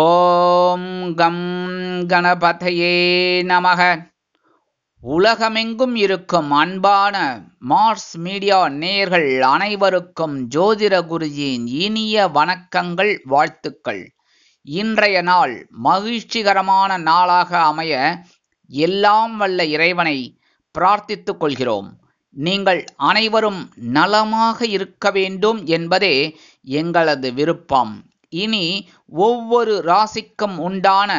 ஓம் come கணபதையே நமக. உலகமெங்கும் இருக்கும் அன்பான மார்ஸ் மீடியா நேயர்கள் அனைவருக்கும் ஜோதிட குருஜியின் இனிய வணக்கங்கள், வாழ்த்துக்கள். இன்றைய நாள் மகிழ்ச்சிகரமான நாளாக அமைய எல்லாம் வல்ல இறைவனை பிரார்த்தித்துக் கொள்கிறோம். நீங்கள் அனைவரும் நலமாக இருக்க வேண்டும் என்பதே எங்களது விருப்பம். இனி ஒவ்வொரு ராசிக்கும் உண்டான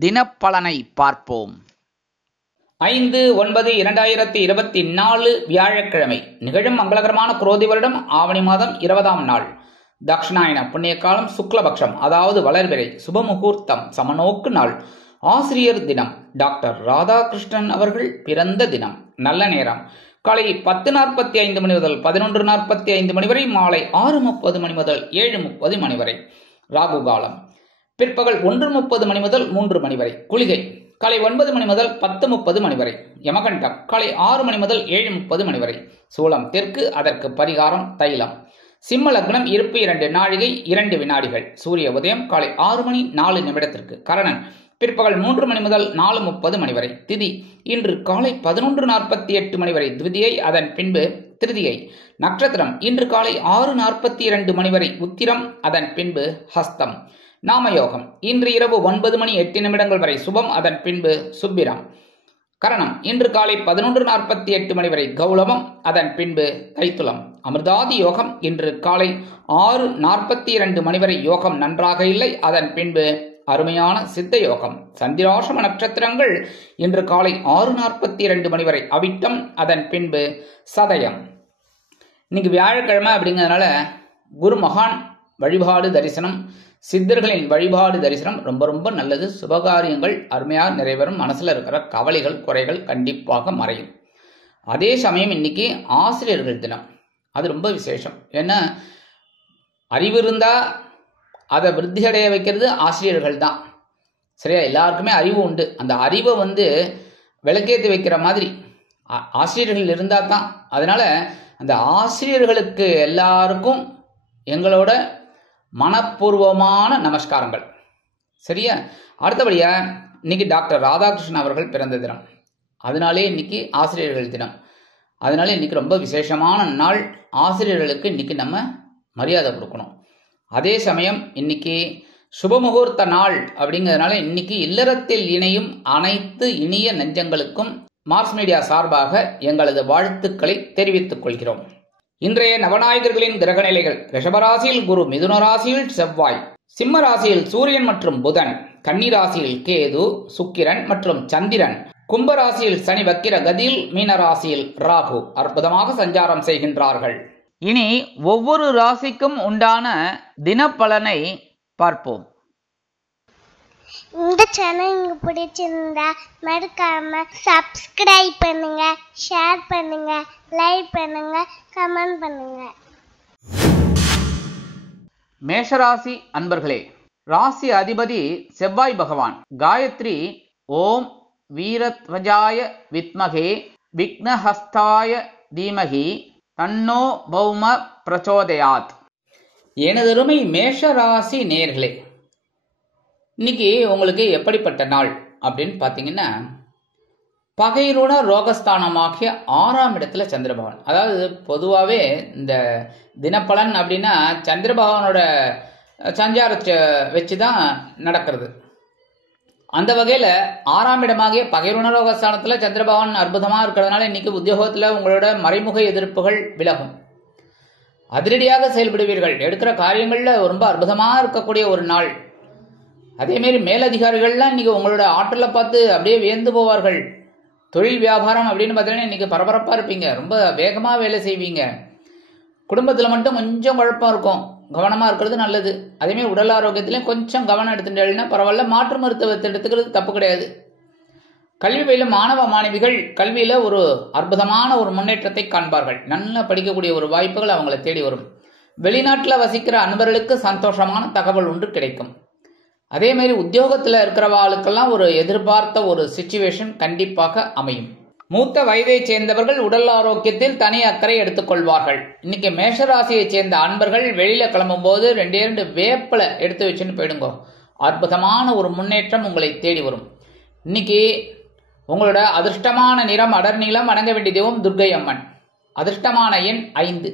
தினப்பலனை பார்ப்போம். 5/9/2024 வியாழக்கிழமை நிகழும் மங்களகரமான குரோதி வருடம் ஆவணி மாதம் 20ஆம் நாள். தக்ஷணாயன புண்ணிய காலம் சுக்லபக்ஷம், அதாவது வளர்பிறை, சுபமுகூர்த்தம், சமநோக்கு நாள், ஆசிரியர் தினம், டாக்டர் ராதாகிருஷ்ணன் அவர்கள் பிறந்த தினம். நல்ல நேரம் காலை 10:45 மணி முதல் 11:45 மணி வரை, மாலை 6:30 மணி முதல் 7:30 மணி வரை. ராகு காலம் பிற்பகல் 1:30 மணி முதல் 3 மணி வரை. குளிகை காலை 9 மணி முதல் 10:30 மணி வரை. யமகண்டம் காலை 6 மணி முதல் 7:30 மணி வரை. சூலம் தெற்கு, அதற்கு பரிகாரம் தைலம். சிம்ம லக்னம், இருப்பு 2 நாழிகை 2 வினாடிகள். சூரிய உதயம் காலை 6 மணி 4 நிமிடத்திற்கு. கரணன் பிற்பகல் 3 மணி முதல் 4:30 மணி வரை. திதி இன்று காலை 11:48 மணி வரை திவிதியை, அதன் பின்பு திருதியை. நட்சத்திரம் இன்று காலை 6:42 மணி வரை உத்திரம், அதன் பின்பு ஹஸ்தம். நாமயோகம் இன்று இரவு 9:08 வரை சுபம், அதன் பின்பு சுப்பிரம். கரணம் இன்று காலை 11:48 மணி வரை கௌளவம், அதன் பின்பு தைத்துளம். அமிர்தாதி யோகம் இன்று காலை 6:42 மணி வரை யோகம் நன்றாக இல்லை, அதன் பின்பு அருமையான சித்த யோகம். சந்திராசிரம நட்சத்திரங்கள் இன்று காலை 6:42 மணி வரை அவிட்டம், அதன் பின்பு சதயம். இன்னைக்கு வியாழக்கிழமை அப்படிங்கிறதுனால குரு மகான் வழிபாடு தரிசனம், சித்தர்களின் வழிபாடு தரிசனம் ரொம்ப ரொம்ப நல்லது. சுபகாரியங்கள் அருமையாக நிறைவேறும். மனசுல இருக்கிற கவலைகள் குறைகள் கண்டிப்பாக மறையும். அதே சமயம் இன்னைக்கு ஆசிரியர்கள் தினம். அது ரொம்ப விசேஷம். ஏன்னா அறிவு இருந்தா அதை விருத்தி அடைய வைக்கிறது ஆசிரியர்கள் தான். சரியா? எல்லாருக்குமே அறிவு உண்டு. அந்த அறிவை விளக்கேற்றி வைக்கிற மாதிரி ஆசிரியர்கள் இருந்தால் தான். அதனால அந்த ஆசிரியர்களுக்கு எல்லாருக்கும் எங்களோட மனப்பூர்வமான நமஸ்காரங்கள். சரியா? அடுத்தபடியா இன்னைக்கு டாக்டர் ராதாகிருஷ்ணன் அவர்கள் பிறந்த தினம். அதனாலே இன்னைக்கு ஆசிரியர்கள் தினம். அதனால இன்னைக்கு ரொம்ப விசேஷமான நாள். ஆசிரியர்களுக்கு இன்னைக்கு நம்ம மரியாதை கொடுக்கணும். அதே சமயம் இன்னைக்கு சுபமுகூர்த்த நாள் அப்படிங்கிறதுனால இன்னைக்கு இல்லறத்தில் இணையும் அனைத்து இனிய நெஞ்சங்களுக்கும் மார்ஸ் மீடியா சார்பாக எங்களது வாழ்த்துக்களை தெரிவித்துக் கொள்கிறோம். இன்றைய நவநாயகர்களின் கிரக நிலைகள்: ரிஷபராசியில் குரு, மிதுன ராசியில் செவ்வாய், சிம்ம ராசியில் சூரியன் மற்றும் புதன், கன்னி ராசியில் கேது, சுக்கிரன் மற்றும் சந்திரன், கும்ப ராசியில் சனி வக்கிர கதியில், மீன ராசியில் ராகு அற்புதமாக சஞ்சாரம் செய்கின்றார்கள். இனி ஒவ்வொரு ராசிக்கும் உண்டான தினப்பலனை பார்ப்போம். இந்த சேனல் உங்களுக்கு பிடிச்சிருந்தா மறக்காம சப்ஸ்கிரைப் பண்ணுங்க, ஷேர் பண்ணுங்க, லைக் பண்ணுங்க, கமெண்ட் பண்ணுங்க. மேஷராசி அன்பர்களே, ராசி அதிபதி செவ்வாய் பகவான். காயத்ரி ஓம் வீரத்வஜாய வித்மகே விக்னஹஸ்தாய தீமகி தன்னோ பௌம பிரச்சோதயாத். எனதருமை மேஷராசி நேயர்களே, இன்னைக்கு உங்களுக்கு எப்படிப்பட்ட நாள் அப்படின்னு பார்த்தீங்கன்னா, பகைருண ரோகஸ்தானமாகிய 6ஆம் இடத்துல சந்திர பகவான். அதாவது பொதுவாகவே இந்த தினப்பலன் அப்படின்னா சந்திர பகவானோட சஞ்சாரத்தை வச்சு தான் நடக்கிறது. அந்த வகையில் 6ஆம் இடமாகிய பகைருண ரோகஸ்தானத்தில் சந்திர பகவான் அற்புதமாக இருக்கிறதுனால இன்னைக்கு உத்தியோகத்தில் உங்களோட மறைமுக எதிர்ப்புகள் விலகும். அதிரடியாக செயல்படுவீர்கள். எடுக்கிற காரியங்களில் ரொம்ப அற்புதமாக இருக்கக்கூடிய ஒரு நாள். அதேமாரி மேலதிகாரிகள்லாம் இன்னைக்கு உங்களோட ஆற்றலை பார்த்து அப்படியே வியந்து போவார்கள். தொழில் வியாபாரம் அப்படின்னு பார்த்தீங்கன்னா இன்னைக்கு பரபரப்பாக இருப்பீங்க. ரொம்ப வேகமாக வேலை செய்வீங்க. குடும்பத்தில் மட்டும் கொஞ்சம் குழப்பம் இருக்கும். கவனமாக இருக்கிறது நல்லது. அதேமாரி உடல் ஆரோக்கியத்திலையும் கொஞ்சம் கவனம் எடுத்துட்டேன்னா பரவாயில்ல. மாற்று மருத்துவத்தை எடுத்துக்கிறது தப்பு கிடையாது. கல்வி பயிலும் மாணவ மாணவிகள் கல்வியில் ஒரு அற்புதமான ஒரு முன்னேற்றத்தை காண்பார்கள். நல்லா படிக்கக்கூடிய ஒரு வாய்ப்புகள் அவங்களை தேடி வரும். வெளிநாட்டில் வசிக்கிற அன்பர்களுக்கு சந்தோஷமான தகவல் ஒன்று கிடைக்கும். அதேமாரி உத்தியோகத்தில் இருக்கிறவாளுக்கெல்லாம் ஒரு எதிர்பார்த்த ஒரு சிச்சுவேஷன் கண்டிப்பாக அமையும். மூத்த வயதை சேர்ந்தவர்கள் உடல் ஆரோக்கியத்தில் தனி அக்கறை எடுத்துக்கொள்வார்கள். இன்னைக்கு மேஷராசியை சேர்ந்த அன்பர்கள் வெளியில கிளம்பும் போது 2 வேப்பிலை எடுத்து வச்சுன்னு போயிடுங்க. அற்புதமான ஒரு முன்னேற்றம் உங்களை தேடி வரும். இன்னைக்கு உங்களோட அதிர்ஷ்டமான நிறம் அடர் நீலம். வணங்க வேண்டிய தெய்வம் துர்க்கை அம்மன். அதிர்ஷ்டமான எண் 5.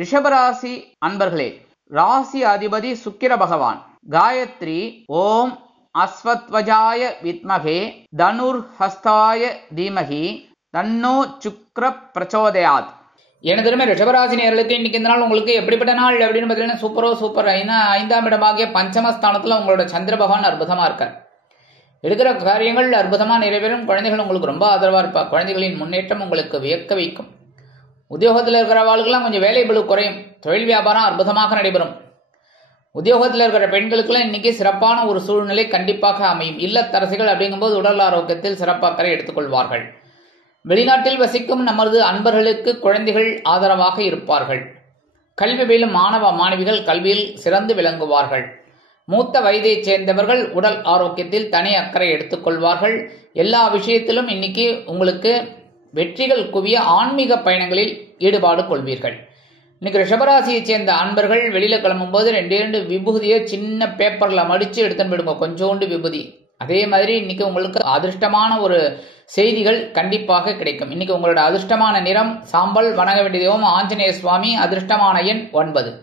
ரிஷபராசி அன்பர்களே, ராசி அதிபதி சுக்கிர பகவான். காயத்ரி ஓம் அஸ்வத்வஜாய வித்மகே தனுர் ஹஸ்தாய தீமகி தன்னோ சுக்ர பிரச்சோதயாத். எனதுமே ரிஷபராசி நேயர்களுக்கு இன்னைக்கு இந்த நாள் உங்களுக்கு எப்படிப்பட்ட நாள் அப்படின்னு பார்த்தீங்கன்னா சூப்பர். ஏன்னா 5ஆம் இடமாகிய பஞ்சமஸ்தானத்தில் உங்களோட சந்திர பகவான் அற்புதமா இருக்கார். எடுக்கிற காரியங்கள் அற்புதமா நிறைவேறும். குழந்தைகள் உங்களுக்கு ரொம்ப ஆதரவா இருப்பா. குழந்தைகளின் முன்னேற்றம் உங்களுக்கு வியக்க வைக்கும். உத்தியோகத்தில் இருக்கிறவாளுக்கெல்லாம் கொஞ்சம் வேலை பளு குறையும். தொழில் வியாபாரம் அற்புதமாக நடைபெறும். உத்தியோகத்தில் இருக்கிற பெண்களுக்கெல்லாம் இன்னைக்கு சிறப்பான ஒரு சூழ்நிலை கண்டிப்பாக அமையும். இல்லத்தரசிகள் அப்படிங்கும்போது உடல் ஆரோக்கியத்தில் சிறப்பாக எடுத்துக்கொள்வார்கள். வெளிநாட்டில் வசிக்கும் நமது அன்பர்களுக்கு குழந்தைகள் ஆதரவாக இருப்பார்கள். கல்வி பயிலும் மாணவ மாணவிகள் கல்வியில் சிறந்து விளங்குவார்கள். மூத்த வயதைச் சேர்ந்தவர்கள் உடல் ஆரோக்கியத்தில் தனி அக்கறை எடுத்துக்கொள்வார்கள். எல்லா விஷயத்திலும் இன்னைக்கு உங்களுக்கு வெற்றிகள் குவிய ஆன்மீக பயணங்களில் ஈடுபாடு கொள்வீர்கள். இன்னைக்கு ரிஷபராசியைச் சேர்ந்த அன்பர்கள் வெளியில கிளம்பும் போது 2 விபூதியை சின்ன பேப்பர்ல மடிச்சு எடுத்துன்னு போயிடுங்க. கொஞ்சோண்டு விபூதி. அதே மாதிரி இன்னைக்கு உங்களுக்கு அதிர்ஷ்டமான ஒரு செய்திகள் கண்டிப்பாக கிடைக்கும். இன்னைக்கு உங்களோட அதிர்ஷ்டமான நிறம் சாம்பல். வணங்க வேண்டிய தெய்வம் ஆஞ்சநேய சுவாமி. அதிர்ஷ்டமான எண் 9.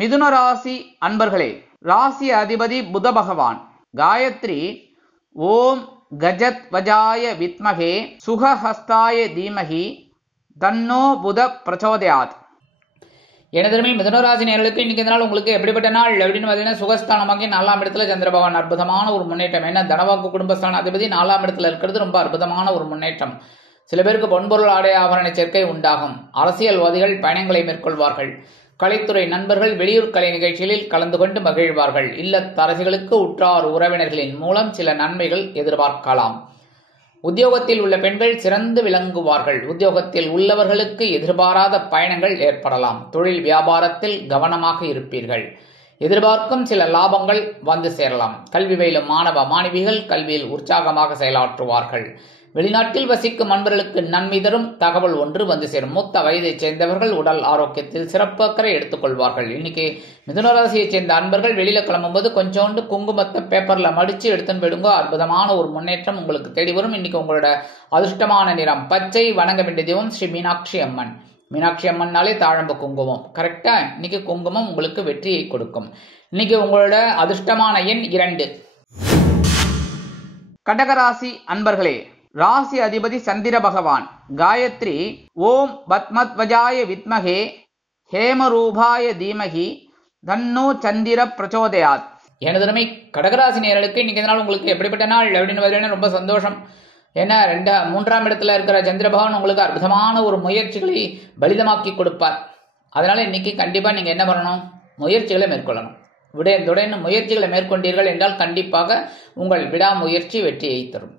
மிதுன ராசி அன்பர்களே, ராசி அதிபதி புத பகவான். காயத்ரி ஓம் கஜத் வஜாய வித்மகே சுகஹஸ்தாய தீமகி தன்னோ புத பிரச்சோதயாத். எனதருமை மிதுனராசி நேயர்களுக்கு இன்னைக்கு இந்த நாள் உங்களுக்கு எப்படிப்பட்ட நாள் அப்படின்னு பார்த்தீங்கன்னா சுகஸ்தானமாகி 4ஆம் இடத்துல சந்திர பகவான் அற்புதமான ஒரு முன்னேற்றம். ஏன்னா தனவாக்கு குடும்பஸ்தான அதிபதி 4ஆம் இடத்துல இருக்கிறது ரொம்ப அற்புதமான ஒரு முன்னேற்றம். சில பேருக்கு பொன்பொருள் ஆடை ஆபரண சேர்க்கை உண்டாகும். அரசியல்வாதிகள் பயணங்களை மேற்கொள்வார்கள். கலைத்துறை நண்பர்கள் வெளியூர் கலை நிகழ்ச்சிகளில் கலந்து கொண்டு மகிழ்வார்கள். இல்லத்தரசிகளுக்கு உற்றார் உறவினர்களின் மூலம் சில நன்மைகள் எதிர்பார்க்கலாம். உத்தியோகத்தில் உள்ள பெண்கள் சிறந்து விளங்குவார்கள். உத்தியோகத்தில் உள்ளவர்களுக்கு எதிர்பாராத பயணங்கள் ஏற்படலாம். தொழில் வியாபாரத்தில் கவனமாக இருப்பீர்கள். எதிர்பார்க்கும் சில லாபங்கள் வந்து சேரலாம். கல்வி பயிலும் மாணவ மாணவிகள் கல்வியில் உற்சாகமாக செயலாற்றுவார்கள். வெளிநாட்டில் வசிக்கும் அன்பர்களுக்கு நன்மை தரும் தகவல் ஒன்று வந்து சேரும். மூத்த வயதைச் சேர்ந்தவர்கள் உடல் ஆரோக்கியத்தில் சிறப்பு அக்கறை எடுத்துக்கொள்வார்கள். இன்னைக்கு மிதுனராசியைச் சேர்ந்த அன்பர்கள் வெளியில கிளம்பும் போது கொஞ்சோண்டு குங்குமத்தை பேப்பர்ல மடிச்சு எடுத்துன்னு போயிடுங்க. அற்புதமான ஒரு முன்னேற்றம் உங்களுக்கு தேடி வரும். இன்னைக்கு உங்களோட அதிர்ஷ்டமான நிறம் பச்சை. வணங்க வேண்டிய தெய்வம் ஸ்ரீ மீனாட்சி அம்மன். மீனாட்சி அம்மன்னாலே தாழம்பு குங்குமம். கரெக்டா? இன்னைக்கு குங்குமம் உங்களுக்கு வெற்றியை கொடுக்கும். இன்னைக்கு உங்களோட அதிர்ஷ்டமான எண் 2. கடகராசி அன்பர்களே, ராசி அதிபதி சந்திர பகவான். காயத்ரி ஓம் பத்மத்வஜாய வித்மகே ஹேமரூபாய தீமகி தன்னோ சந்திர பிரச்சோதயாத். எனதுமை கடகராசி நேயர்களுக்கு இன்னைக்கு நாள் உங்களுக்கு எப்படிப்பட்ட நாள் அப்படின்னு பார்த்தீங்கன்னா ரொம்ப சந்தோஷம். ஏன்னா 3ஆம் இடத்துல இருக்கிற சந்திர பகவான் உங்களுக்கு அற்புதமான ஒரு முயற்சிகளை பலிதமாக்கி கொடுப்பார். அதனால இன்னைக்கு கண்டிப்பா நீங்க என்ன பண்ணணும்? முயற்சிகளை மேற்கொள்ளணும். விடையந்துடன் முயற்சிகளை மேற்கொண்டீர்கள் என்றால் கண்டிப்பாக உங்கள் விடாமுயற்சி வெற்றியை தரும்.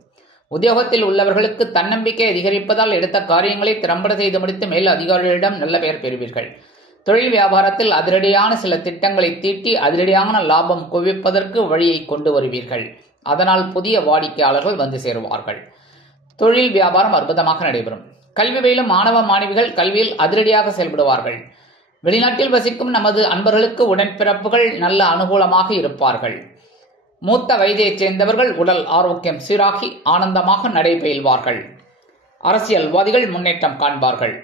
உத்தியோகத்தில் உள்ளவர்களுக்கு தன்னம்பிக்கை அதிகரிப்பதால் எடுத்த காரியங்களை திறம்பட செய்து முடித்து மேல் அதிகாரிகளிடம் நல்ல பெயர் பெறுவீர்கள். தொழில் வியாபாரத்தில் அதிரடியான சில திட்டங்களை தீட்டி அதிரடியான லாபம் குவிப்பதற்கு வழியை கொண்டு வருவீர்கள். அதனால் புதிய வாடிக்கையாளர்கள் வந்து சேருவார்கள். தொழில் வியாபாரம் அற்புதமாக நடைபெறும். கல்வி பயிலும் மாணவ மாணவிகள் கல்வியில் அதிரடியாக செயல்படுவார்கள். வெளிநாட்டில் வசிக்கும் நமது அன்பர்களுக்கு உடன்பிறப்புகள் நல்ல அனுகூலமாக இருப்பார்கள். மூத்த வயதைச் சேர்ந்தவர்கள் உடல் ஆரோக்கியம் சீராகி ஆனந்தமாக நடைபெறுவார்கள். அரசியல்வாதிகள் முன்னேற்றம் காண்பார்கள்.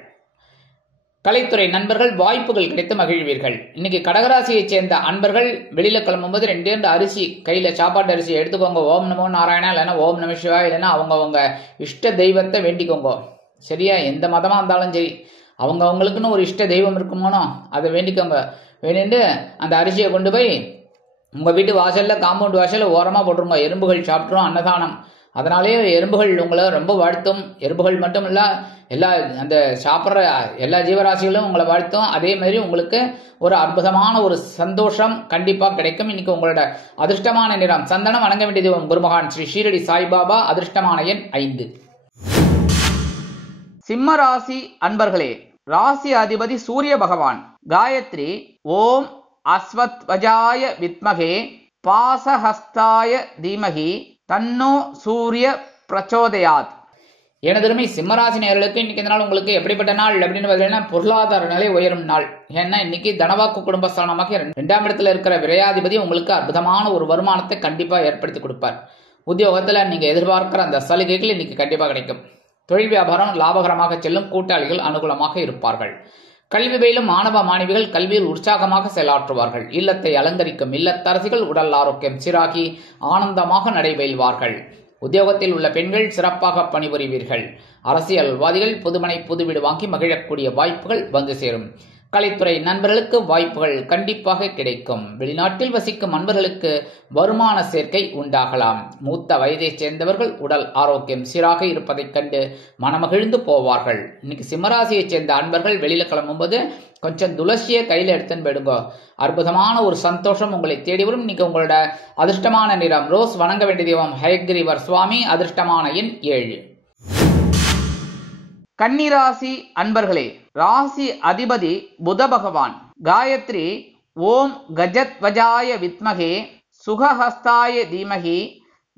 கலைத்துறை நண்பர்கள் வாய்ப்புகள் கிடைத்து மகிழ்வீர்கள். இன்னைக்கு கடகராசியைச் சேர்ந்த அன்பர்கள் வெளியில கிளம்பும்போது 2 அரிசி கையில சாப்பாட்டு அரிசி எடுத்துக்கோங்க. ஓம் நமோ நாராயணா இல்லைன்னா ஓம் நம சிவா இல்லைன்னா அவங்க இஷ்ட தெய்வத்தை வேண்டிக்கோங்க. சரியா? எந்த மதமா இருந்தாலும் சரி அவங்களுக்குன்னு ஒரு இஷ்ட தெய்வம் இருக்குமோனோ அதை வேண்டிக்கோங்க. வேண்டிட்டு அந்த அரிசியை கொண்டு போய் உங்க வீட்டு வாசல்ல காம்பவுண்ட் வாசல்ல ஓரமா போட்டுருங்க. எறும்புகள் சாப்பிட்ரும் அன்னதானம். அதனாலேயே எறும்புகள் உங்களை ரொம்ப வாழ்த்தும். எறும்புகள் மட்டும் இல்ல, எல்லா அந்த சாப்பிட்ற எல்லா ஜீவராசிகளும் உங்களை வாழ்த்தும். அதே மாதிரி உங்களுக்கு ஒரு அற்புதமான ஒரு சந்தோஷம் கண்டிப்பா கிடைக்கும். இன்னைக்கு உங்களோட அதிர்ஷ்டமான நிறம் சந்தனம். வணங்க வேண்டிய தெய்வம் குருமகான் ஸ்ரீ ஷீரடி சாய்பாபா. அதிர்ஷ்டமான எண் 5. சிம்ம ராசி அன்பர்களே, ராசி அதிபதி சூரிய பகவான். காயத்ரி ஓம் அஸ்வத்வஜாய வித்மகே பாசஹஸ்தாய தீமகி தன்னோ சூரிய பிரச்சோதயாத். எனதருமை சிம்மராசி நேயர்களுக்கு இன்னைக்கு இந்த நாள் உங்களுக்கு எப்படிப்பட்ட நாள் அப்படின்னு பார்த்தீங்கன்னா பொருளாதார நிலை உயரும் நாள். ஏன்னா இன்னைக்கு தனவாக்கு குடும்பஸ்தானமாக 2ஆம் இடத்துல இருக்கிற விரையாதிபதி உங்களுக்கு அற்புதமான ஒரு வருமானத்தை கண்டிப்பா ஏற்படுத்தி கொடுப்பார். உத்தியோகத்துல நீங்க எதிர்பார்க்கிற அந்த சலுகைகள் இன்னைக்கு கண்டிப்பா கிடைக்கும். தொழில் வியாபாரம் லாபகரமாக செல்லும், கூட்டாளிகள் அனுகூலமாக இருப்பார்கள். கல்வி பயிலும் மாணவ மாணவிகள் கல்வியில் உற்சாகமாக செயலாற்றுவார்கள். இல்லத்தை அலங்கரிக்கும் இல்லத்தரசிகள் உடல் ஆரோக்கியம் சீராகி ஆனந்தமாக நடைபெறுவார்கள். உத்தியோகத்தில் உள்ள பெண்கள் சிறப்பாக பணிபுரிவீர்கள். அரசியல்வாதிகள் புதுமனை புதுவீடு வாங்கி மகிழக்கூடிய வாய்ப்புகள் வந்து சேரும். கலைத்துறை நண்பர்களுக்கு வாய்ப்புகள் கண்டிப்பாக கிடைக்கும். வெளிநாட்டில் வசிக்கும் நண்பர்களுக்கு வருமான சேர்க்கை உண்டாகலாம். மூத்த வயதைச் சேர்ந்தவர்கள் உடல் ஆரோக்கியம் சீராக இருப்பதைக் கண்டு மனமகிழ்ந்து போவார்கள். இன்னைக்கு சிம்மராசியைச் சேர்ந்த அன்பர்கள் வெளியில கிளம்பும்போது கொஞ்சம் துளசியை கையில் எடுத்துன்னு போயிடுங்க. அற்புதமான ஒரு சந்தோஷம் உங்களை தேடி வரும். இன்னைக்கு உங்களோட அதிர்ஷ்டமான நிறம் ரோஸ். வணங்க வேண்டிய தெய்வம் ஹயக்ரீவர் சுவாமி. அதிர்ஷ்டமான எண் 7. கன்னிராசி அன்பர்களே, ராசி அதிபதி புத பகவான். காயத்ரி ஓம் கஜத்வஜாய வித்மகே சுகஹஸ்தாய தீமகி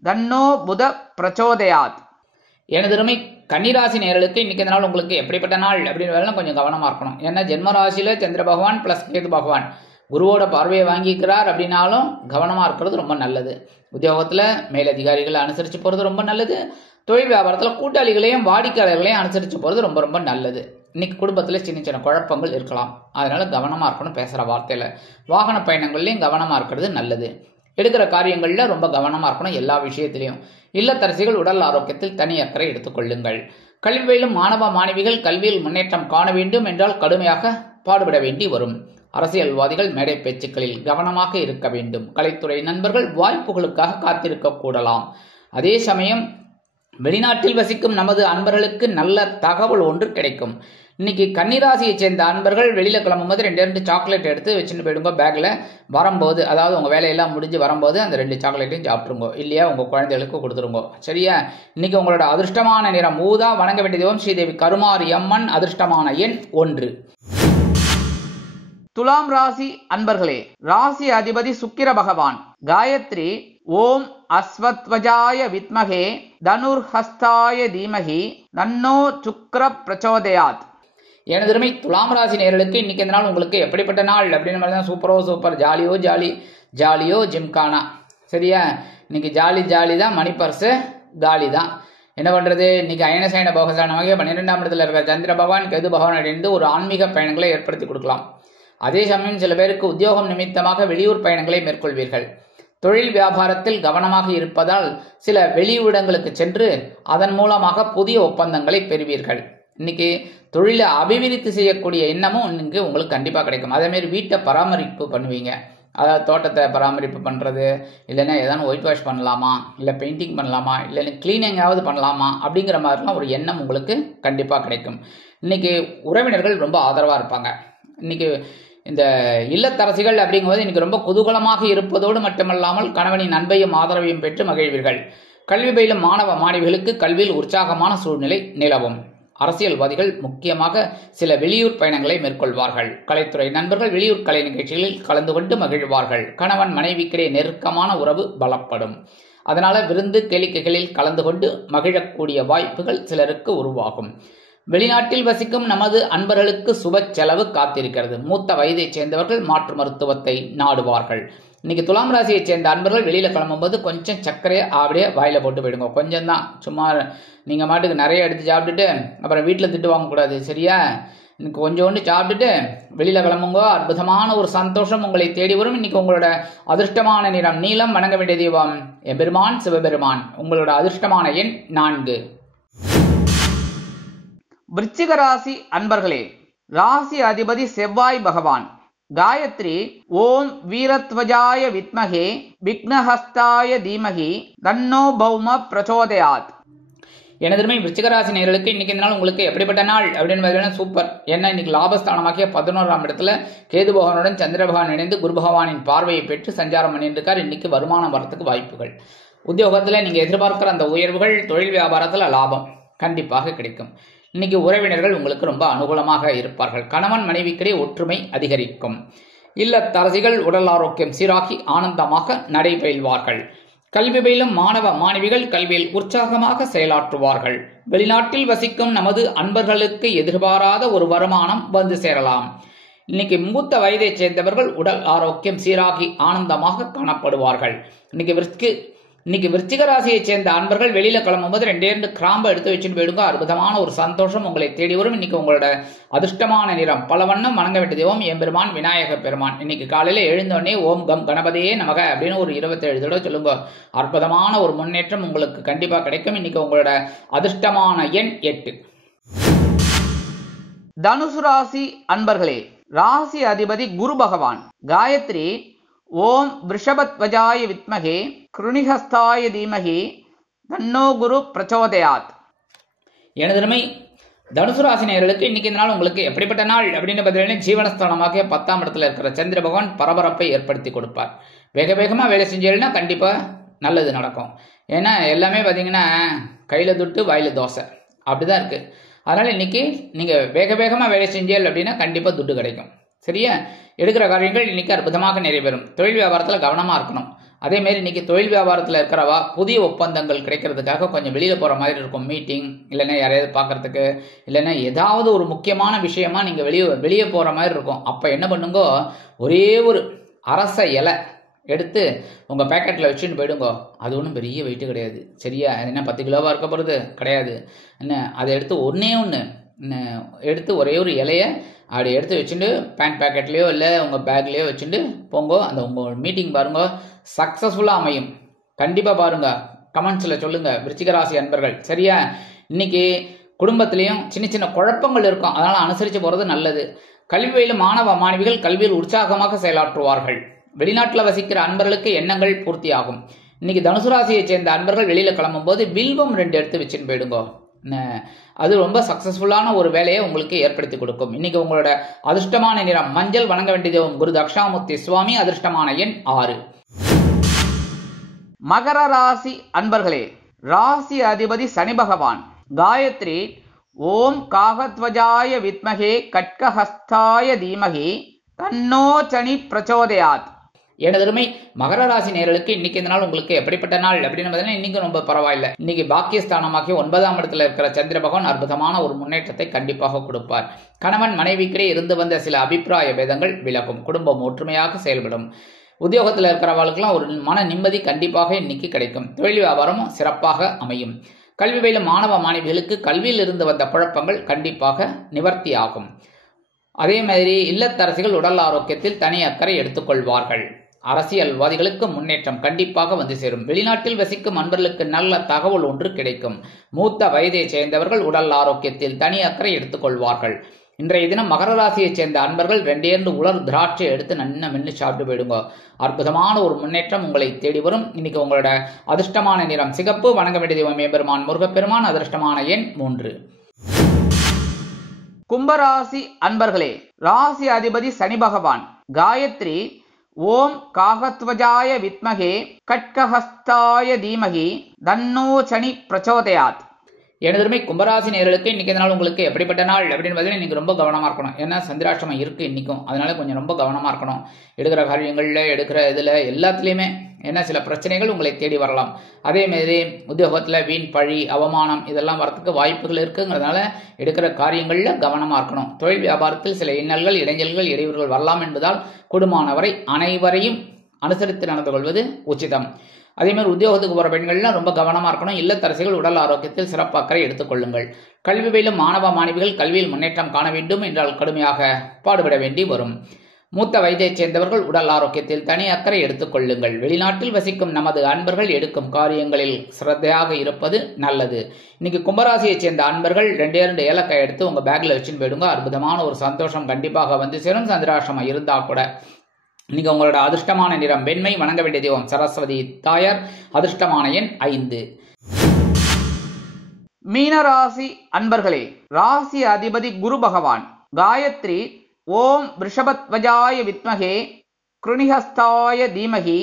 தன்னோ புத பிரச்சோதயாத். எனதருமை கன்னிராசி நேயர்களுக்கு இன்னைக்கு இந்த நாள் உங்களுக்கு எப்படிப்பட்ட நாள் அப்படின்னு கொஞ்சம் கவனமா இருக்கணும். ஏன்னா ஜென்ம ராசியில சந்திர பகவான் பிளஸ் கேது பகவான் குருவோட பார்வையை வாங்கிக்கிறார் அப்படின்னாலும் கவனமா இருக்கிறது ரொம்ப நல்லது. உத்தியோகத்துல மேலதிகாரிகளை அனுசரிச்சு போறது ரொம்ப நல்லது. தொழில் வியாபாரத்தில் கூட்டாளிகளையும் வாடிக்கையாளர்களையும் அனுசரித்து போகிறது ரொம்ப ரொம்ப நல்லது. இன்னைக்கு குடும்பத்தில் சின்ன சின்ன குழப்பங்கள் இருக்கலாம். அதனால கவனமாக இருக்கணும் பேசுகிற வார்த்தையில். வாகன பயணங்கள்லையும் கவனமாக இருக்கிறது நல்லது. எடுக்கிற காரியங்களில் ரொம்ப கவனமாக இருக்கணும் எல்லா விஷயத்திலையும். இல்லத்தரசிகள் உடல் ஆரோக்கியத்தில் தனி அக்கறை எடுத்துக்கொள்ளுங்கள். கல்வி பயிலும் மாணவ மாணவிகள் கல்வியில் முன்னேற்றம் காண வேண்டும் என்றால் கடுமையாக பாடுபட வேண்டி வரும். அரசியல்வாதிகள் மேடை பேச்சுக்களில் கவனமாக இருக்க வேண்டும். கலைத்துறை நண்பர்கள் வாய்ப்புகளுக்காக காத்திருக்க கூடலாம். அதே சமயம் வெளிநாட்டில் வசிக்கும் நமது அன்பர்களுக்கு நல்ல தகவல் ஒன்று கிடைக்கும். இன்னைக்கு கன்னிராசியை சேர்ந்த அன்பர்கள் வெளியில கிளம்பும்போது 2 சாக்லேட் எடுத்து வச்சுட்டு போயிடுங்க. பேக்ல வரும்போது, அதாவது உங்க வேலையெல்லாம் முடிஞ்சு வரும்போது அந்த 2 சாக்லேட்டையும் சாப்பிட்டுருங்க. இல்லையா உங்க குழந்தைகளுக்கு கொடுத்துருங்க. சரியா? இன்னைக்கு உங்களோட அதிர்ஷ்டமான நிறம் ஊதா. வணங்க வேண்டிய தெய்வம் ஸ்ரீதேவி கருமாரி அம்மன். அதிர்ஷ்டமான எண் 1. துலாம் ராசி அன்பர்களே, ராசி அதிபதி சுக்கிர பகவான். காயத்ரி ஓம் அஸ்வத்வஜாய வித்மகே தனுர்ஹஸ்தாய தீமகி தன்னோ சுக்ர பிரச்சோதயாத். எனதருமை துலாம் ராசி நேயர்களுக்கு இன்னைக்கு இந்த நாள் உங்களுக்கு எப்படிப்பட்ட நாள் அப்படின்னு மாதிரி தான் சூப்பரோ சூப்பர். ஜாலியோ ஜிம்கானா. சரியா? இன்னைக்கு ஜாலி தான். மணி பர்ஸு காலி தான். என்ன பண்றது? இன்னைக்கு அயனசயன போகசானமாக 12ஆம் இடத்துல இருக்கிற சந்திர பகவான் கேது பகவான் அடைந்து ஒரு ஆன்மீக பயணங்களை ஏற்படுத்தி கொடுக்கலாம். அதே சமயம் சில பேருக்கு உத்தியோகம் நிமித்தமாக வெளியூர் பயணங்களை மேற்கொள்வீர்கள். தொழில் வியாபாரத்தில் கவனமாக இருப்பதால் சில வெளியிடங்களுக்கு சென்று அதன் மூலமாக புதிய ஒப்பந்தங்களை பெறுவீர்கள். இன்னைக்கு தொழிலை அபிவிருத்தி செய்யக்கூடிய எண்ணமும் இன்னைக்கு உங்களுக்கு கண்டிப்பாக கிடைக்கும். அதேமாரி வீட்டை பராமரிப்பு பண்ணுவீங்க. அதாவது தோட்டத்தை பராமரிப்பு பண்ணுறது, இல்லைன்னா ஏதாவது ஒயிட் வாஷ் பண்ணலாமா, இல்லை பெயிண்டிங் பண்ணலாமா, இல்லைன்னா கிளீனிங்காவது பண்ணலாமா அப்படிங்கிற மாதிரிலாம் ஒரு எண்ணம் உங்களுக்கு கண்டிப்பாக கிடைக்கும். இன்னைக்கு உறவினர்கள் ரொம்ப ஆதரவாக இருப்பாங்க. இன்னைக்கு இந்த இல்லத்தரசிகள் அப்படிங்கும்போது இன்னைக்கு ரொம்ப குதூகலமாக இருப்பதோடு மட்டுமல்லாமல் கணவனின் அன்பையும் ஆதரவையும் பெற்று மகிழ்வீர்கள். கல்வி பயிலும் மாணவ மாணவிகளுக்கு கல்வியில் உற்சாகமான சூழ்நிலை நிலவும். அரசியல்வாதிகள் முக்கியமாக சில வெளியூர் பயணங்களை மேற்கொள்வார்கள். கலைத்துறை நண்பர்கள் வெளியூர் கலை நிகழ்ச்சிகளில் கலந்து கொண்டு மகிழ்வார்கள். கணவன் மனைவிக்கிடையே நெருக்கமான உறவு பலப்படும். அதனால விருந்து கேளிக்கைகளில் கலந்து கொண்டு மகிழக்கூடிய வாய்ப்புகள் சிலருக்கு உருவாகும். வெளிநாட்டில் வசிக்கும் நமது அன்பர்களுக்கு சுப செலவு காத்திருக்கிறது. மூத்த வயதைச் சேர்ந்தவர்கள் மாற்று மருத்துவத்தை நாடுவார்கள். இன்னைக்கு துலாம் ராசியை சேர்ந்த அன்பர்கள் வெளியில கிளம்பும்போது கொஞ்சம் சர்க்கரையை அப்படியே வாயில போட்டு போயிடுங்க. கொஞ்சம் தான், சும்மா நீங்க மாட்டுக்கு நிறைய எடுத்து சாப்பிட்டுட்டு அப்புறம் வீட்டில் திட்டு வாங்கக்கூடாது. சரியா? இன்னைக்கு கொஞ்சோண்டு சாப்பிட்டுட்டு வெளியில கிளம்புங்க. அற்புதமான ஒரு சந்தோஷம் உங்களை தேடி வரும். இன்னைக்கு உங்களோட அதிர்ஷ்டமான நிறம் நீலம். வணங்க வேண்டிய தெய்வம் எம்பெருமான் சிவபெருமான். உங்களோட அதிர்ஷ்டமான எண் 4. விருச்சிக ராசி அன்பர்களே, ராசி அதிபதி செவ்வாய் பகவான். காயத்ரி ஓம் வீரத்வஜாய வித்மகே விக்னஹஸ்தாய தீமகி தன்னோ பௌம பிரச்சோதயாத். எனதுமே விருச்சிகராசி நேயர்களுக்கு இன்னைக்கு இந்த நாள் உங்களுக்கு எப்படிப்பட்ட நாள் அப்படின்னு பார்த்தீங்கன்னா சூப்பர். ஏன்னா இன்னைக்கு லாபஸ்தானமாகிய 11ஆம் இடத்துல கேது பகவானுடன் சந்திர பகவான் இணைந்து குரு பகவானின் பார்வையை பெற்று சஞ்சாரம் பண்ணிட்டு இருக்கார். இன்னைக்கு வருமானம் வரத்துக்கு வாய்ப்புகள். உத்தியோகத்தில் நீங்க எதிர்பார்க்கிற அந்த உயர்வுகள், தொழில் வியாபாரத்தில் லாபம் கண்டிப்பாக கிடைக்கும். இன்னைக்கு உறவினர்கள் உங்களுக்கு ரொம்ப அனுகூலமாக இருப்பார்கள். கணவன் மனைவிக்கிடையே ஒற்றுமை அதிகரிக்கும். இல்லத்தரசிகள் உடல் ஆரோக்கியம் சீராகி ஆனந்தமாக நடைபெறுவார்கள். கல்வி பயிலும் மாணவ மாணவிகள் கல்வியில் உற்சாகமாக செயலாற்றுவார்கள். வெளிநாட்டில் வசிக்கும் நமது அன்பர்களுக்கு எதிர்பாராத ஒரு வருமானம் வந்து சேரலாம். இன்னைக்கு மூத்த வயதைச் சேர்ந்தவர்கள் உடல் ஆரோக்கியம் சீராகி ஆனந்தமாக காணப்படுவார்கள். இன்னைக்கு விருச்சிக ராசியைச் சேர்ந்த அன்பர்கள் வெளியில கிளம்பும்போது 2 கிராம்பை எடுத்து வச்சுட்டு போயிடுங்க. அற்புதமான ஒரு சந்தோஷம் உங்களை தேடி வரும். இன்னைக்கு உங்களோட அதிர்ஷ்டமான நிறம் பல வண்ணம். வணங்க வேண்டிய தெய்வம் எம்பெருமான் விநாயக பெருமான். இன்னைக்கு காலையில எழுந்தோடனே ஓம் கம் கணபதியே நமக அப்படின்னு ஒரு 27 தடவை சொல்லுங்க. அற்புதமான ஒரு முன்னேற்றம் உங்களுக்கு கண்டிப்பா கிடைக்கும். இன்னைக்கு உங்களோட அதிர்ஷ்டமான எண் 8. தனுசு ராசி அன்பர்களே, ராசி அதிபதி குரு பகவான். காயத்ரி ஓம் ரிஷபத்வஜாய வித்மகே கிருணிஹஸ்தாய தீமகி தன்னோ குரு பிரச்சோதயாத். எனதுமை தனுசு ராசி நேயர்களுக்கு இன்னைக்கு இந்த நாள் உங்களுக்கு எப்படிப்பட்ட நாள் அப்படின்னு பார்த்தீங்கன்னா, ஜீவனஸ்தானமாக 10ஆம் இடத்துல இருக்கிற சந்திர பகவான் பரபரப்பை ஏற்படுத்தி கொடுப்பார். வேகமாக வேலை செஞ்சீங்கன்னா கண்டிப்பா நல்லது நடக்கும். ஏன்னா எல்லாமே பார்த்தீங்கன்னா கையில துட்டு வாயில தோசை அப்படிதான் இருக்கு. அதனால இன்னைக்கு நீங்க வேகமாக வேலை செஞ்சீங்க அப்படின்னா கண்டிப்பா துட்டு கிடைக்கும். சரியா? எடுக்கிற காரியங்கள் இன்னைக்கு அற்புதமாக நிறைவேறும். தொழில் வியாபாரத்தில் கவனமா இருக்கணும். அதே மாதிரி இன்னைக்கு தொழில் வியாபாரத்தில் இருக்கிறவா புதிய ஒப்பந்தங்கள் கிடைக்கிறதுக்காக கொஞ்சம் வெளியில போற மாதிரி இருக்கும். மீட்டிங் இல்லைன்னா யாரையாவது பார்க்கறதுக்கு இல்லைன்னா ஏதாவது ஒரு முக்கியமான விஷயமா நீங்க வெளியே போற மாதிரி இருக்கும். அப்ப என்ன பண்ணுங்க, ஒரே ஒரு அரச இலை எடுத்து உங்க பேக்கெட்ல வச்சுன்னு போயிடுங்க. அது ஒன்றும் பெரிய வெயிட்டு கிடையாது. சரியா? என்ன 10 கிலோவா இருக்க போறது கிடையாது. என்ன அதை எடுத்து ஒன்று எடுத்து ஒரே ஒரு இலைய அப்படி எடுத்து வச்சுட்டு பேண்ட் பேக்கெட்லேயோ இல்லை உங்கள் பேக்லேயோ வச்சுட்டு போங்கோ. அந்த உங்கள் மீட்டிங் பாருங்க சக்ஸஸ்ஃபுல்லாக அமையும். கண்டிப்பாக பாருங்க, கமெண்ட்ஸில் சொல்லுங்க விருச்சிக ராசி அன்பர்கள். சரியா? இன்னைக்கு குடும்பத்திலையும் சின்ன குழப்பங்கள் இருக்கும். அதனால் அனுசரித்து போகிறது நல்லது. கல்வி பயிலும் மாணவ மாணவிகள் கல்வியில் உற்சாகமாக செயலாற்றுவார்கள். வெளிநாட்டில் வசிக்கிற அன்பர்களுக்கு எண்ணங்கள் பூர்த்தியாகும். இன்னைக்கு தனுசு ராசியை சேர்ந்த அன்பர்கள் வெளியில கிளம்பும் போது வில்வம் 2 எடுத்து வச்சுன்னு போயிடுங்க. அது ரொம்ப சக்சஸ்ஃபுல்லான ஒரு வேலையை உங்களுக்கு ஏற்படுத்தி கொடுக்கும். இன்னைக்கு உங்களோட அதிர்ஷ்டமான நிறம் மஞ்சள். வணங்க வேண்டிய தெய்வம் குரு தக்ஷாமூர்த்தி சுவாமி. அதிர்ஷ்டமான எண் 6. மகர ராசி அன்பர்களே, ராசி அதிபதி சனி பகவான். காயத்ரி ஓம் காகத்வஜாய வித்மகே கட்கஹஸ்தாய தீமகி தன்னோ சனி பிரச்சோதயாத். எனதருமை மகர ராசி நேயர்களுக்கு இன்னைக்கு இந்த நாள் உங்களுக்கு எப்படிப்பட்ட நாள் அப்படின்னு பார்த்தீங்கன்னா, இன்னைக்கு ரொம்ப பரவாயில்லை. இன்னைக்கு பாக்கியஸ்தானமாகி 9ஆம் இடத்துல இருக்கிற சந்திர பகவான் அற்புதமான ஒரு முன்னேற்றத்தை கண்டிப்பாக கொடுப்பார். கணவன் மனைவிக்கிடையே இருந்து வந்த சில அபிப்பிராய பேதங்கள் விலகும். குடும்பம் ஒற்றுமையாக செயல்படும். உத்தியோகத்தில் இருக்கிறவர்களுக்கெல்லாம் ஒரு மன நிம்மதி கண்டிப்பாக இன்னைக்கு கிடைக்கும். தொழில் வியாபாரமும் சிறப்பாக அமையும். கல்வி பயிலும் மாணவ மாணவிகளுக்கு கல்வியில் இருந்து வந்த குழப்பங்கள் கண்டிப்பாக நிவர்த்தி ஆகும். அதே மாதிரி இல்லத்தரசிகள் உடல் ஆரோக்கியத்தில் தனி அக்கறை எடுத்துக்கொள்வார்கள். அரசியல்வாதிகளுக்கு முன்னேற்றம் கண்டிப்பாக வந்து சேரும். வெளிநாட்டில் வசிக்கும் அன்பர்களுக்கு நல்ல தகவல் ஒன்று கிடைக்கும். மூத்த வயதை சேர்ந்தவர்கள் உடல் ஆரோக்கியத்தில் தனி அக்கறை எடுத்துக்கொள்வார்கள். இன்றைய தினம் மகர ராசியைச் சேர்ந்த அன்பர்கள் 2 உலர் திராட்சை எடுத்து நன்னா மென்று சாப்பிட்டு போயிடுங்க. அற்புதமான ஒரு முன்னேற்றம் உங்களை தேடி வரும். இன்னைக்கு உங்களோட அதிர்ஷ்டமான நிறம் சிகப்பு. வணங்க வேண்டிய தெய்வம் எம்பெருமான் முருகப்பெருமான். அதிர்ஷ்டமான எண் 3. கும்பராசி அன்பர்களே, ராசி அதிபதி சனி பகவான். காயத்ரி ஓம் காகத்வஜாய வித்மகே கட்கஹஸ்தாய தீமகி தன்னோ சனி பிரச்சோதயாத். எனதுமே கும்பராசி நேயர்களுக்கு இன்னைக்கு நாள் உங்களுக்கு எப்படிப்பட்ட நாள் அப்படின்னு பார்த்தீங்கன்னா, இன்னைக்கு ரொம்ப கவனமா இருக்கணும். ஏன்னா சந்திராஷ்டமம் இருக்கு இன்னைக்கும். அதனால கொஞ்சம் ரொம்ப கவனமா இருக்கணும். எடுக்கிற காரியங்கள்ல எடுக்கிற இதுல எல்லாத்துலயுமே ஏன்னா சில பிரச்சனைகள் உங்களை தேடி வரலாம். அதே மாதிரி உத்தியோகத்துல வீண் பழி அவமானம் இதெல்லாம் வரத்துக்கு வாய்ப்புகள் இருக்குங்கிறதுனால எடுக்கிற காரியங்கள்ல கவனமா இருக்கணும். தொழில் வியாபாரத்தில் சில இன்னல்கள் இடைஞ்சல்கள் இடையூறுகள் வரலாம் என்பதால் கூடுமானவரை அனைவரையும் அனுசரித்து நடந்து கொள்வது உச்சிதம். அதே மாதிரி உத்தியோகத்துக்கு போகிற பெண்கள்லாம் ரொம்ப கவனமாக இருக்கணும். இல்லத்தரசிகள் உடல் ஆரோக்கியத்தில் சிறப்பு அக்கறை எடுத்துக்கொள்ளுங்கள். கல்வி பயிலும் மாணவ மாணவிகள் கல்வியில் முன்னேற்றம் காண வேண்டும் என்றால் கடுமையாக பாடுபட வேண்டி வரும். மூத்த வயதைச் சேர்ந்தவர்கள் உடல் ஆரோக்கியத்தில் தனி அக்கறை எடுத்துக்கொள்ளுங்கள். வெளிநாட்டில் வசிக்கும் நமது அன்பர்கள் எடுக்கும் காரியங்களில் சிரத்தையாக இருப்பது நல்லது. இன்னைக்கு கும்பராசியைச் சேர்ந்த அன்பர்கள் 2 ஏலக்காய் எடுத்து உங்க பேக்ல வச்சுன்னு போயிடுங்க. அற்புதமான ஒரு சந்தோஷம் கண்டிப்பாக வந்து சேரும். சந்திராஷ்டமம் இருந்தா கூட இன்னைக்கு உங்களோட அதிர்ஷ்டமான நிறம் வெண்மை. வணங்க வேண்டிய தெய்வம் சரஸ்வதி தாயார். அதிர்ஷ்டமான எண் 5. மீனராசி அன்பர்களே, ராசி அதிபதி குரு பகவான். காயத்ரி ஓம் ரிஷபத்வஜாய வித்மகே கிருணிஹஸ்தாய தீமகி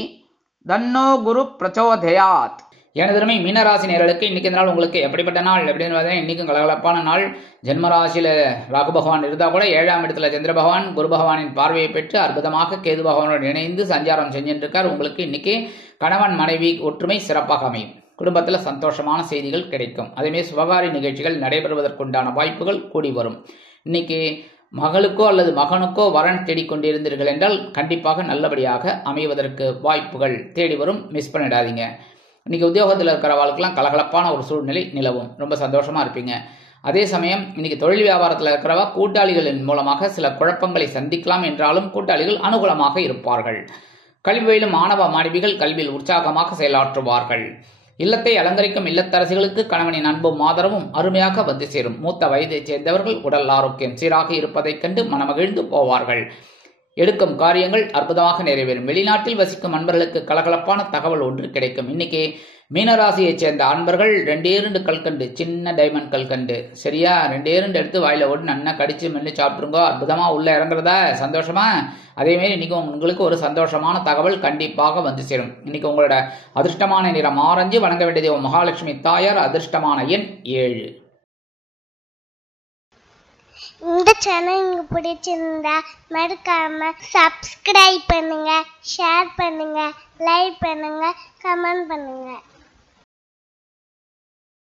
தன்னோ குரு பிரச்சோதயாத். எனதுமே மீனராசி நேயர்களுக்கு இன்னைக்கு இந்த நாள் உங்களுக்கு எப்படிப்பட்ட நாள் அப்படின்னு பார்த்தீங்கன்னா, இன்னைக்கும் கலகலப்பான நாள். ஜென்மராசியில ராகு பகவான் இருந்தா கூட 7ஆம் இடத்துல சந்திர பகவான் குரு பகவானின் பார்வையை பெற்று அற்புதமாக கேது பகவானோடு இணைந்து சஞ்சாரம் செஞ்சுட்டு இருக்கார். உங்களுக்கு இன்னைக்கு கணவன் மனைவி ஒற்றுமை சிறப்பாக அமையும். குடும்பத்தில் சந்தோஷமான செய்திகள் கிடைக்கும். அதேமாதிரி சுபகாரி நிகழ்ச்சிகள் நடைபெறுவதற்குண்டான வாய்ப்புகள் கூடி வரும். இன்னைக்கு மகளுக்கோ அல்லது மகனுக்கோ வரன் தேடிக்கொண்டிருந்தீர்கள் என்றால் கண்டிப்பாக நல்லபடியாக அமைவதற்கு வாய்ப்புகள் தேடி வரும். மிஸ் பண்ணிடாதீங்க. இன்னைக்கு உத்தியோகத்தில் இருக்கிறவர்களுக்கெல்லாம் கலகலப்பான ஒரு சூழ்நிலை நிலவும். ரொம்ப சந்தோஷமா இருப்பீங்க. அதே சமயம் இன்னைக்கு தொழில் வியாபாரத்தில் இருக்கிறவா கூட்டாளிகளின் மூலமாக சில குழப்பங்களை சந்திக்கலாம் என்றாலும் கூட்டாளிகள் அனுகூலமாக இருப்பார்கள். கல்வி பயிலும் மாணவ மாணவிகள் கல்வியில் உற்சாகமாக செயலாற்றுவார்கள். இல்லத்தை அலங்கரிக்கும் இல்லத்தரசிகளுக்கு கணவனின் அன்பும் ஆதரவும் அருமையாக வந்து சேரும். மூத்த வயதைச் சேர்ந்தவர்கள் உடல் ஆரோக்கியம் சீராக இருப்பதைக் கண்டு மனமகிழ்ந்து போவார்கள். எடுக்கும் காரியங்கள் அற்புதமாக நிறைவேறும். வெளிநாட்டில் வசிக்கும் அன்பர்களுக்கு கலகலப்பான தகவல் ஒன்று கிடைக்கும். இன்னைக்கு மீனராசியைச் சேர்ந்த அன்பர்கள் 2 கல்கண்டு, சின்ன டைமண்ட் கல்கண்டு, சரியா 2 எடுத்து வாயில ஓட்டு நன்னா கடிச்சு மென்று சாப்பிட்டுருங்கோ. அற்புதமா உள்ள இறங்குறதா சந்தோஷமா. அதேமாரி இன்னைக்கு உங்களுக்கு ஒரு சந்தோஷமான தகவல் கண்டிப்பாக வந்து சேரும். இன்னைக்கு உங்களோட அதிர்ஷ்டமான நிறம் ஆரஞ்சு. வணங்க வேண்டிய தெய்வம் மகாலட்சுமி தாயார். அதிர்ஷ்டமான எண் 7. இந்த சேனல் உங்களுக்கு பிடிச்சிருந்தா மறக்காம சப்ஸ்கிரைப் பண்ணுங்க, ஷேர் பண்ணுங்க, லைக் பண்ணுங்க, கமெண்ட் பண்ணுங்க.